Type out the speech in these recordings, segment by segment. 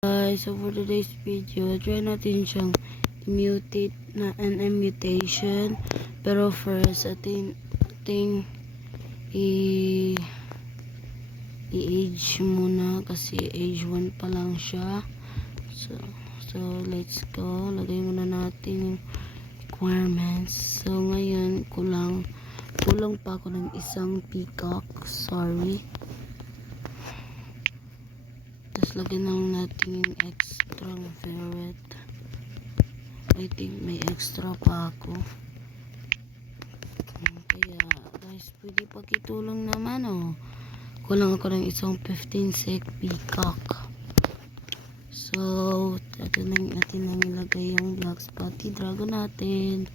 Guys, so for today's video, try natin siyang mutate na mutation. Pero first, ating i-age muna kasi age 1 pa lang siya. So let's go. Lagay muna natin yung requirements. So ngayon, kulang pa ako ng isang peacock. Sorry. Tapos lagyan lang natin yung extra ferret. I think may extra pa ako. Kaya guys, pwede pakitulong naman oh. Kulang ako ng isang 15 sec peacock. So, natin lang ilagay yung black spotty dragon natin.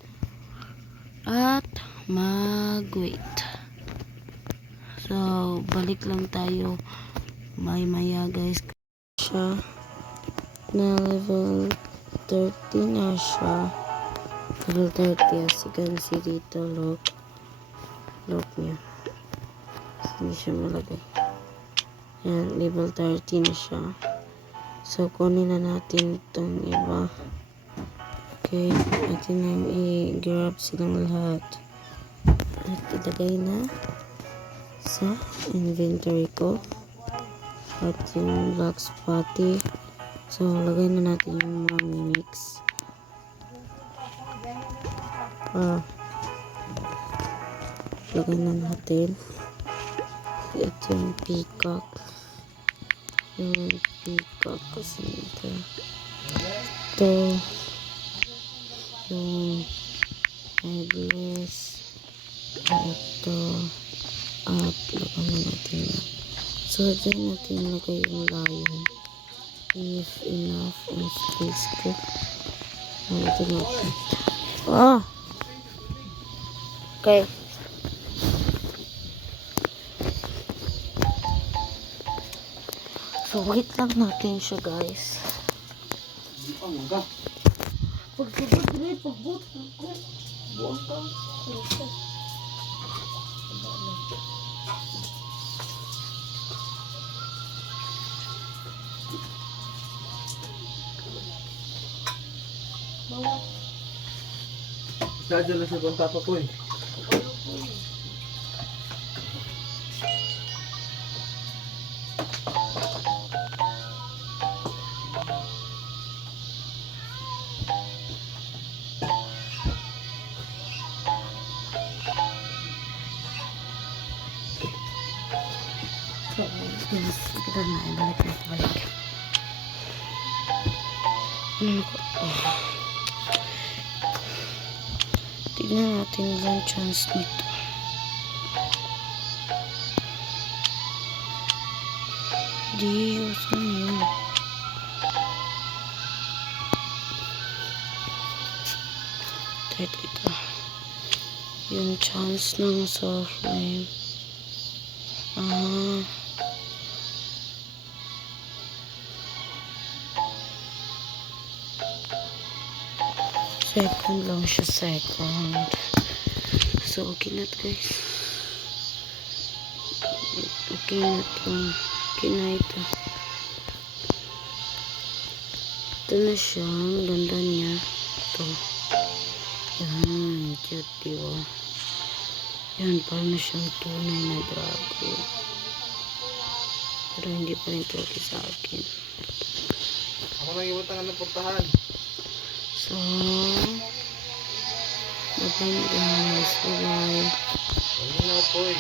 At mag-wait. So, balik lang tayo maya guys. Siya na level 30 na siya. Level 30 as you can see dito, look niya. Hindi siya malagay. Yan, level 30 na siya. So kunin na natin itong iba. Okay, natin na i-grab silang lahat at ilagay na sa inventory ko. At yung black spotty. So, lagay na natin yung mga mimics. Lagay na natin. Ito yung peacock. Yung peacock kasi ito. Ito. Yung headless. Ito. At lagay na natin na. So, dyan natin lagay yung lion. If enough ang space ko. Ito natin. Okay. So, wait lang natin siya, guys. Sadya na siya kung tapapoy. Kita na, balik. Tignan natin yung chance nito. Diyos na yun. Ito. Yung chance ng soft flame. Second lang siya, second. So, okay na ito, guys. Okay na ito. Okay na ito. Ito na siya. Ang ganda niya. Ito. Yan. Cute, diba? Yan, parang na siyang tunay na dragon. Pero hindi pa rin ito okay sa akin. Ako nang iwatangan ng portahan. So, bye-bye guys. Bye-bye. Ano na po eh.